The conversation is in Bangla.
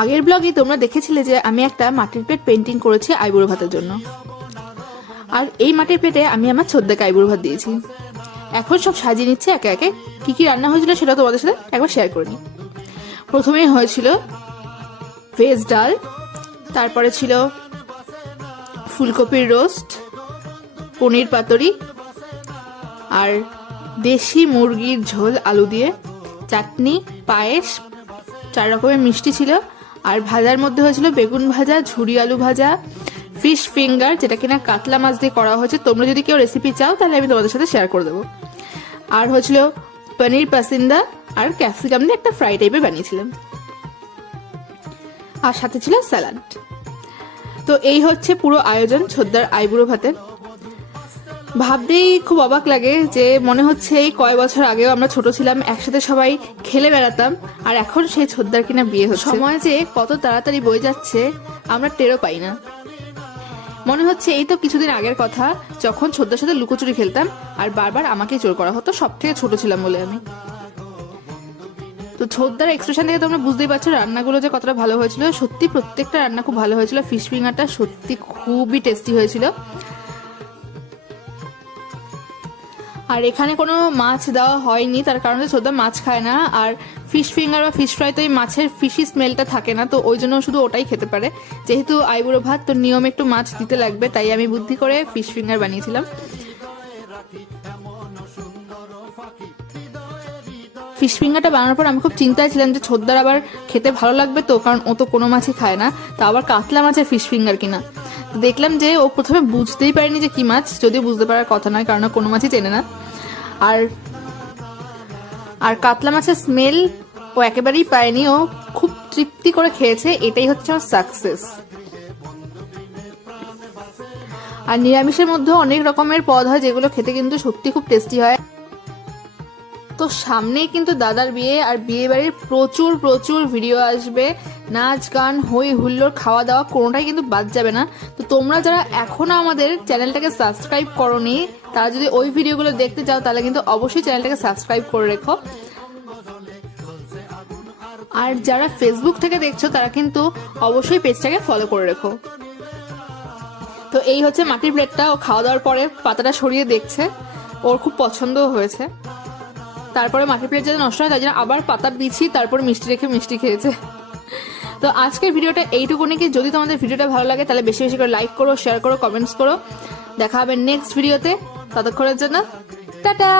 আগের ব্লগে তোমরা দেখেছিলে যে আমি একটা মাটির প্লেট পেন্টিং করেছি আইবুড়ো ভাতের জন্য, আর এই মাটির প্লেটে আমি আমার ছোদ্দাকে আইবুড়ো ভাত দিয়েছি। এখন সব সাজিয়ে নিচ্ছে একে একে। কি কি রান্না হয়েছিল সেটা তোমাদের সাথে একবার শেয়ার করে নিই। প্রথমেই হয়েছিল ভেজ ডাল, তারপরে ছিল ফুলকপির রোস্ট, পনির পাতুরি, আর দেশি মুরগির ঝোল আলু দিয়ে, চাটনি, পায়েস, 4 রকমের মিষ্টি ছিল। আর ভাজার মধ্যে হয়েছিল বেগুন ভাজা, ঝুরি আলু ভাজা, ফিশ ফিঙ্গার, যেটা কিনা কাতলা মাছ দিয়ে করা হয়েছে। তোমরা যদি কেউ রেসিপি চাও তাহলে আমি তোমাদের সাথে শেয়ার করে দেবো। আর হয়েছিল পনির পাসিন্দা আর ক্যাপসিকাম দিয়ে একটা ফ্রাই টাইপের বানিয়েছিলাম, আর সাথে ছিল স্যালাড। তো এই হচ্ছে পুরো আয়োজন ছোদ্দার আইবুড়ো ভাতের। ভাবতেই খুব অবাক লাগে যে মনে হচ্ছে এই কয় বছর আগেও আমরা ছোট ছিলাম, একসাথে সবাই খেলে বেড়াতাম, আর এখন সেই ছোদ্দার কিনা বিয়ে হচ্ছে। সময় যে কত তাড়াতাড়ি বয়ে যাচ্ছে আমরা টেরও পাই না। মনে হচ্ছে এই তো কিছুদিন আগের কথা, যখন ছোদ্দার সাথে লুকোচুরি খেলতাম আর বারবার আমাকেই জোর করা হতো, সব থেকে ছোট ছিলাম বলে আমি। তো ছোদ্দার এক্সপ্রেশন থেকে তোমরা বুঝতেই পারছো রান্নাগুলো যে কতটা ভালো হয়েছিল। সত্যি প্রত্যেকটা রান্না খুব ভালো হয়েছিল। ফিশ ফিঙ্গারটা সত্যি খুবই টেস্টি হয়েছিল। আর এখানে কোনো মাছ দেওয়া হয়নি, তার কারণে ছোদ্দা মাছ খায় না। আর ফিশ ফিঙ্গার বা ফিশ ফ্রাই তো এই মাছের ফিশি স্মেলটা থাকে না, তো ওই জন্য শুধু ওটাই খেতে পারে। যেহেতু আইবুড়ো ভাত, তো নিয়মে একটু মাছ দিতে লাগবে, তাই আমি বুদ্ধি করে ফিশ ফিঙ্গার বানিয়েছিলাম। ফিশ ফিঙ্গারটা বানানোর পর আমি খুব চিন্তায় ছিলাম যে ছোদ্দার আবার খেতে ভালো লাগবে তো, কারণ ও তো কোনো মাছই খায় না, তা আবার কাতলা মাছের ফিশ ফিঙ্গার কিনা। দেখলাম যে ও প্রথমে বুঝতেই পারেনি যে কি মাছ, যদিও বুঝতে পারার কথা নয়, কারণ কোনো মাছই চেনে না। আর কাতলা মাছের স্মেল ও একেবারেই পায়নি, ও খুব তৃপ্তি করে খেয়েছে। এটাই হচ্ছে আমার সাকসেস। আর নিরামিষের মধ্যে অনেক রকমের পদ হয় যেগুলো খেতে কিন্তু সত্যি খুব টেস্টি হয়। তো সামনেই কিন্তু দাদার বিয়ে, আর বিয়ে বাড়ির প্রচুর প্রচুর ভিডিও আসবে, নাচ গান হই হুল্লোড় খাওয়া দাওয়া কোনোটাই কিন্তু বাদ যাবে না। তো তোমরা যারা এখনো আমাদের চ্যানেলটাকে সাবস্ক্রাইব করোনি, তারা যদি ওই ভিডিওগুলো দেখতে চাও তাহলে কিন্তু অবশ্যই চ্যানেলটাকে সাবস্ক্রাইব করে রেখো। আর যারা ফেসবুক থেকে দেখছো তারা কিন্তু অবশ্যই পেজটাকে ফলো করে রেখো। তো এই হচ্ছে মাটির প্লেটটা। ও খাওয়া দাওয়ার পরে পাতাটা সরিয়ে দেখছে, ওর খুব পছন্দ হয়েছে। তারপরে মাটির প্লেট যাতে নষ্ট হয় তাই জন্য আবার পাতা বিছিয়ে তারপর মিষ্টি রেখে মিষ্টি খেয়েছে। তো আজকের ভিডিওটা এইটুকুনি। কি যদি তোমাদের ভিডিওটা ভালো লাগে তাহলে বেশি বেশি করে লাইক করো, শেয়ার করো, কমেন্টস করো। দেখা হবে নেক্সট ভিডিওতে। ততক্ষণের জন্য টাটা।